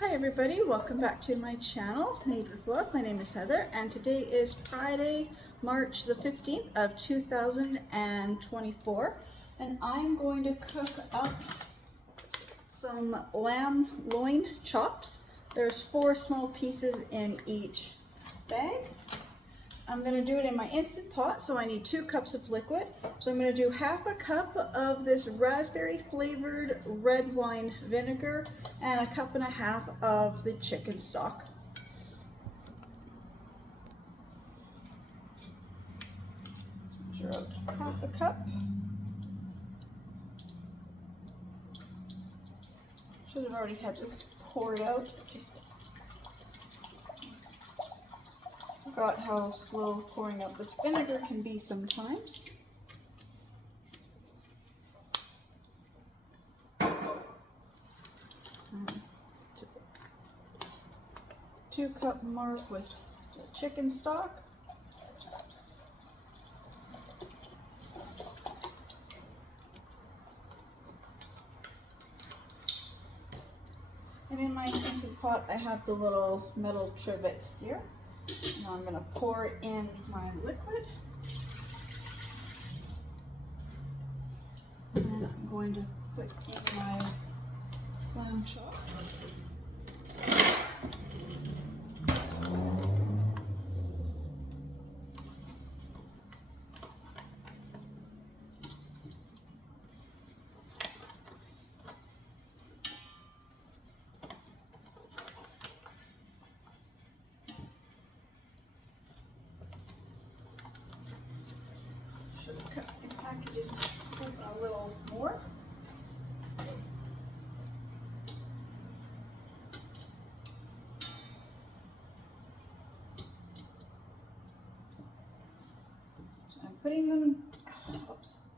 Hi everybody, welcome back to my channel, Made with Love. My name is Heather and today is Friday, March the 15th of 2024 and I'm going to cook up some lamb loin chops. There's 4 small pieces in each bag. I'm going to do it in my Instant Pot, so I need 2 cups of liquid. So I'm going to do half a cup of this raspberry flavored red wine vinegar and a cup and a half of the chicken stock. Measure out half a cup. Should have already had this poured out. Just forgot how slow pouring out this vinegar can be sometimes. To the 2-cup mark with the chicken stock. And in my Instant Pot, I have the little metal trivet here. Now I'm going to pour in my liquid. And then I'm going to put in my lamb chop. Should have cut my packages a little more. So I'm putting them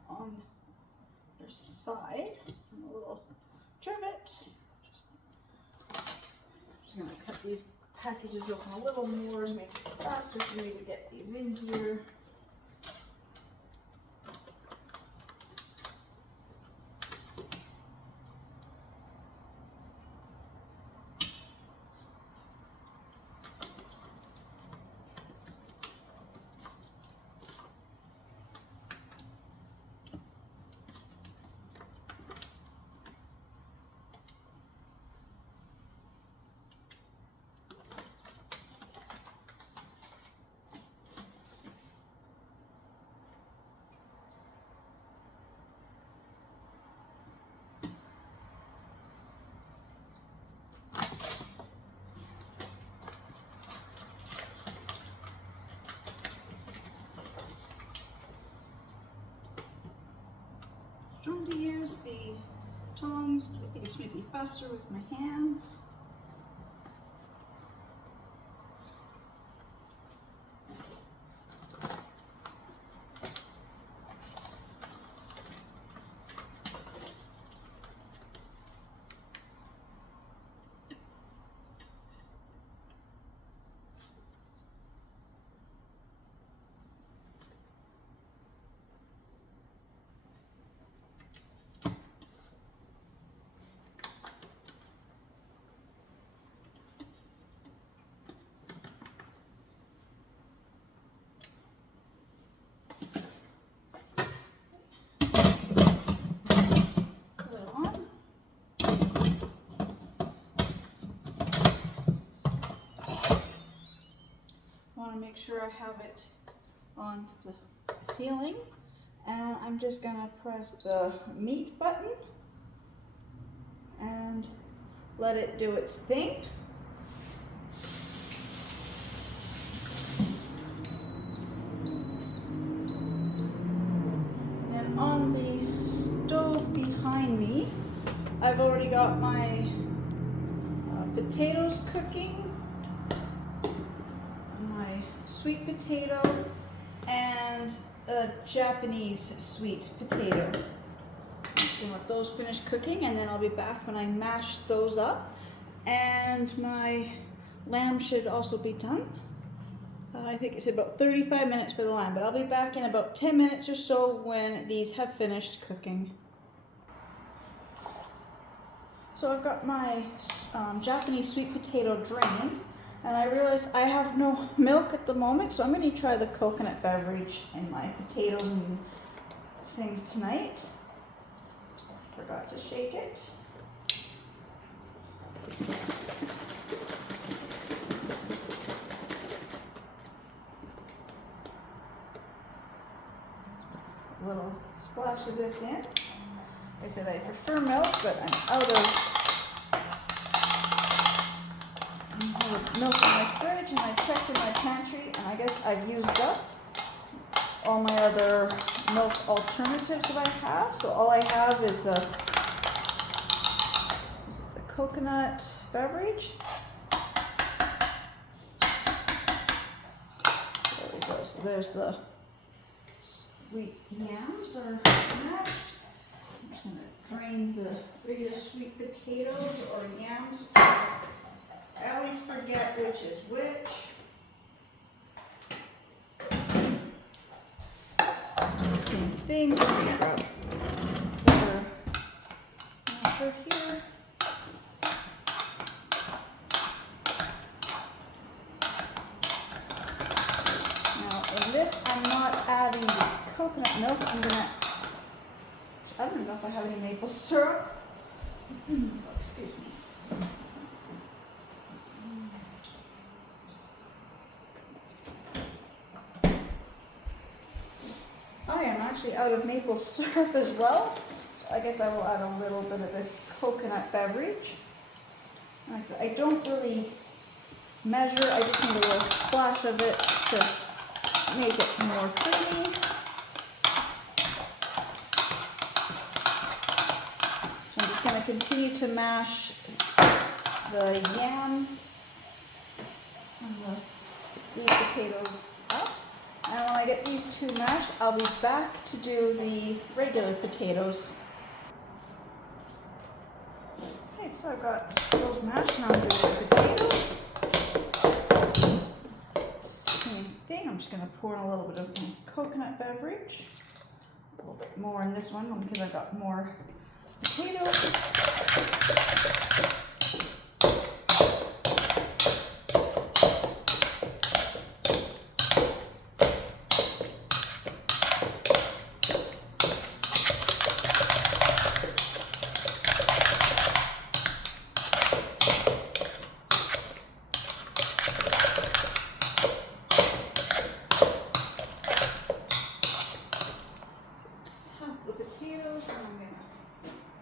on their side on a little trivet. Just going to cut these packages open a little more to make it faster for me to get these in here. Trying to use the tongs, but I think it's maybe faster with my hands. Make sure I have it on the ceiling, and I'm just going to press the meat button and let it do its thing. And on the stove behind me, I've already got my potatoes cooking. Sweet potato and a Japanese sweet potato. I'm just gonna let those finish cooking and then I'll be back when I mash those up. And my lamb should also be done. I think it's about 35 minutes for the lamb, but I'll be back in about 10 minutes or so when these have finished cooking. So I've got my Japanese sweet potato drained, and I realized I have no milk at the moment, so I'm going to try the coconut beverage in my potatoes and things tonight. Oops, forgot to shake it. A little splash of this in. Like I said, I prefer milk, but I'm out of milk in my fridge, and I checked in my pantry, and I guess I've used up all my other milk alternatives that I have. So all I have is the coconut beverage. There we go. So there's the sweet yams are mashed. I'm just going to drain the regular sweet potatoes or yams. I always forget which is which. Same thing, just gonna grab some masher here. Now in this, I'm not adding the coconut milk. I don't know if I have any maple syrup. Excuse me. I am actually out of maple syrup as well, so I guess I will add a little bit of this coconut beverage. Like I said, I don't really measure, I just need a little splash of it to make it more creamy. So I'm just going to continue to mash the yams and these potatoes up. And when I get these two mashed, I'll be back to do the regular potatoes. Okay, so I've got those mashed, now I'm doing the potatoes. Same thing, I'm just going to pour in a little bit of my coconut beverage. A little bit more in this one because I've got more potatoes. Potatoes, and I'm going to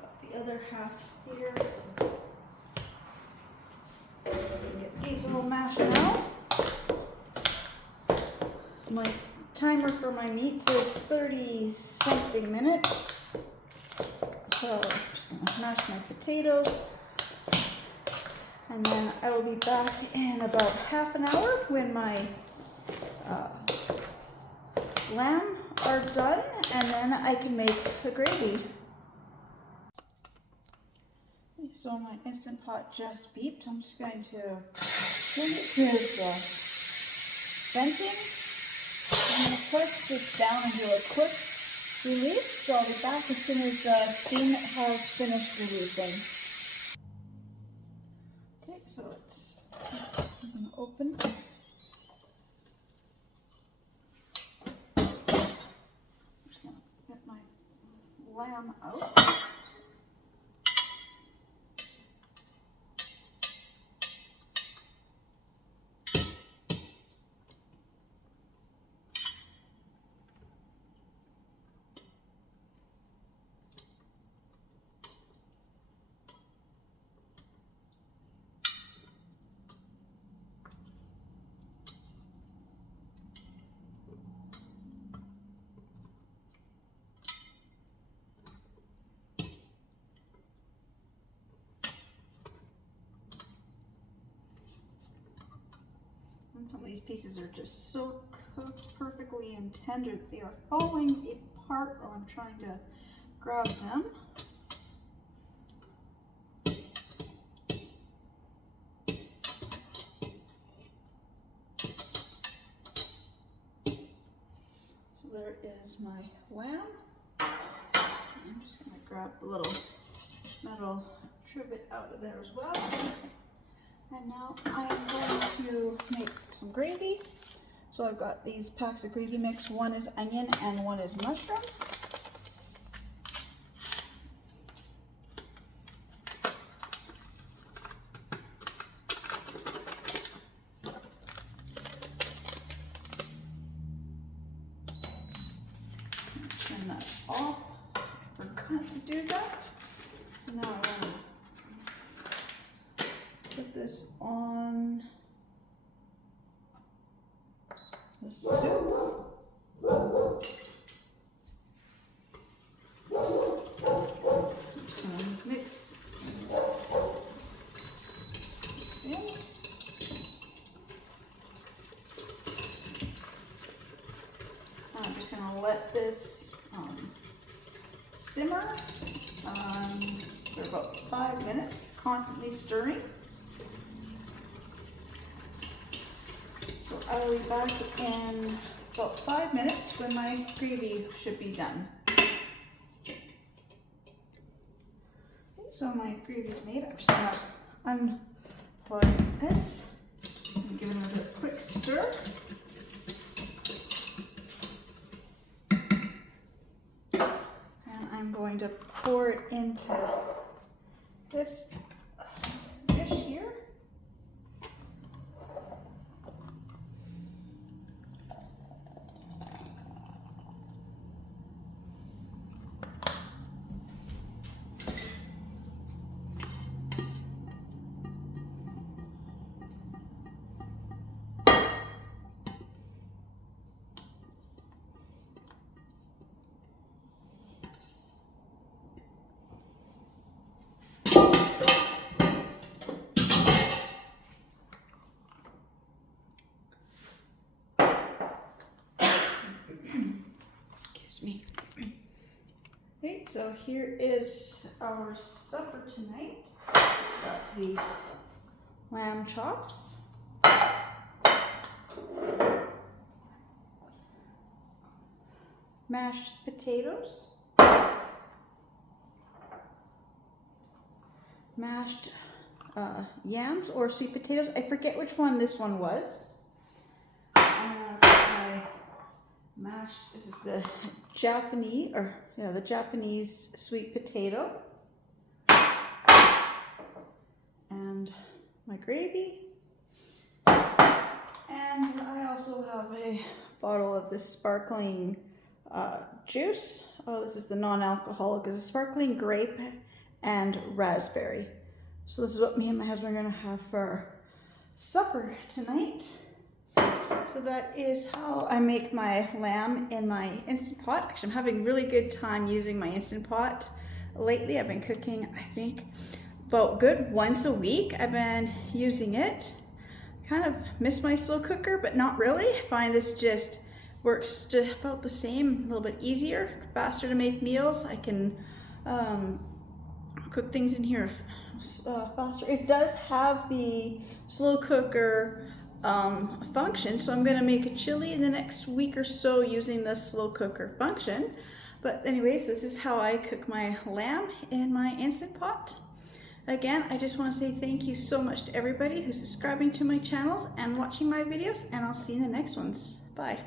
put the other half here. Get these all mashed now. My timer for my meats is 30 something minutes. So I'm just going to mash my potatoes. And then I will be back in about half an hour when my lamb are done, and then I can make the gravy. Okay, so my Instant Pot just beeped. I'm just going to bring it to the venting. I'm going to push this down and do a quick release, so I'll be back as soon as the steam has finished releasing. Okay, so I'm going to open. Lamb out. And some of these pieces are just so cooked perfectly and tender that they are falling apart while I'm trying to grab them. So there is my lamb. I'm just going to grab the little metal trim it out of there as well. And now I am going to make some gravy. So I've got these packs of gravy mix. One is onion and one is mushroom. Turn that off. I forgot to do that. So now I want to put this on the soup. I'm just going to mix this in. I'm just going to let this simmer for about 5 minutes, constantly stirring. So I will be back in about 5 minutes when my gravy should be done. Okay, so my gravy's made. I'm just going to unplug this and give it another quick stir. I'm going to pour it into this dish here. Okay, so here is our supper tonight. Got the lamb chops, mashed potatoes, mashed yams or sweet potatoes. I forget which one this one was. Mashed, this is the Japanese, the Japanese sweet potato. And my gravy. And I also have a bottle of this sparkling juice. Oh, this is the non-alcoholic. It's a sparkling grape and raspberry. So this is what me and my husband are gonna have for supper tonight. So that is how I make my lamb in my Instant Pot. Actually, I'm having really good time using my Instant Pot. Lately, I've been cooking, I think, about good once a week. I've been using it. Kind of miss my slow cooker, but not really. I find this just works just about the same, a little bit easier, faster to make meals. I can cook things in here faster. It does have the slow cooker function, so I'm going to make a chili in the next week or so using the slow cooker function. But anyways, this is how I cook my lamb in my Instant Pot. Again, I just want to say thank you so much to everybody who's subscribing to my channels and watching my videos, and I'll see you in the next ones. Bye.